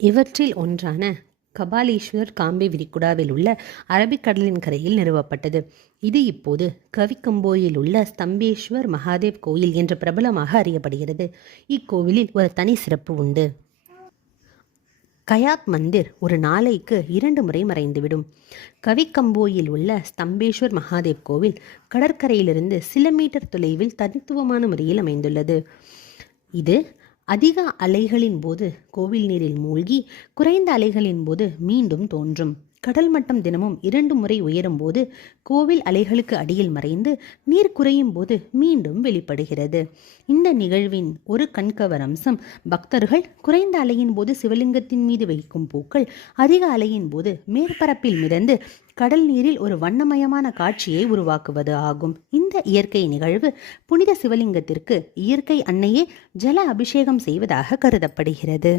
இவற்றில் ஒன்றான கபாலீஸ்வர் காம்பே விரிகுடாவில் உள்ள அரபிக்கடலின் கரையில் நிறுவப்பட்டது. இது இப்போது கவிக்கம்போயில் உள்ள ஸ்தம்பேஸ்வர் மகாதேவ் கோயில் என்ற பிரபலமாக அறியப்படுகிறது. இக்கோவிலில் ஒரு தனி சிறப்பு உண்டு. கயாத் மந்திர் ஒரு நாளைக்கு 2 முறை மறைந்துவிடும். கவிக்கம்போயில் உள்ள ஸ்தம்பேஸ்வர் மகாதேவ் கோவில் கடற்கரையிலிருந்து சில மீட்டர் தொலைவில் தனித்துவமான முறையில் அமைந்துள்ளது. இது அதிக அலைகளின் போது கோவில் நீரில் மூழ்கி குறைந்த அலைகளின் போது மீண்டும் தோன்றும். கடல் மட்டம் தினமும் 2 முறை உயரும் போது கோவில் அலைகளுக்கு அடியில் மறைந்து நீர் குறையும் போது மீண்டும் வெளிப்படுகிறது. இந்த நிகழ்வின் ஒரு கண்கவர் அம்சம் பக்தர்கள் குறைந்த அலையின் போது சிவலிங்கத்தின் மீது வைக்கும் பூக்கள் அதிக அலையின் போது மேற்பரப்பில் மிதந்து கடல் நீரில் ஒரு வண்ணமயமான காட்சியை உருவாக்குவது ஆகும். இந்த இயற்கை நிகழ்வு புனித சிவலிங்கத்திற்கு இயற்கை அன்னையே ஜல அபிஷேகம் செய்வதாக கருதப்படுகிறது.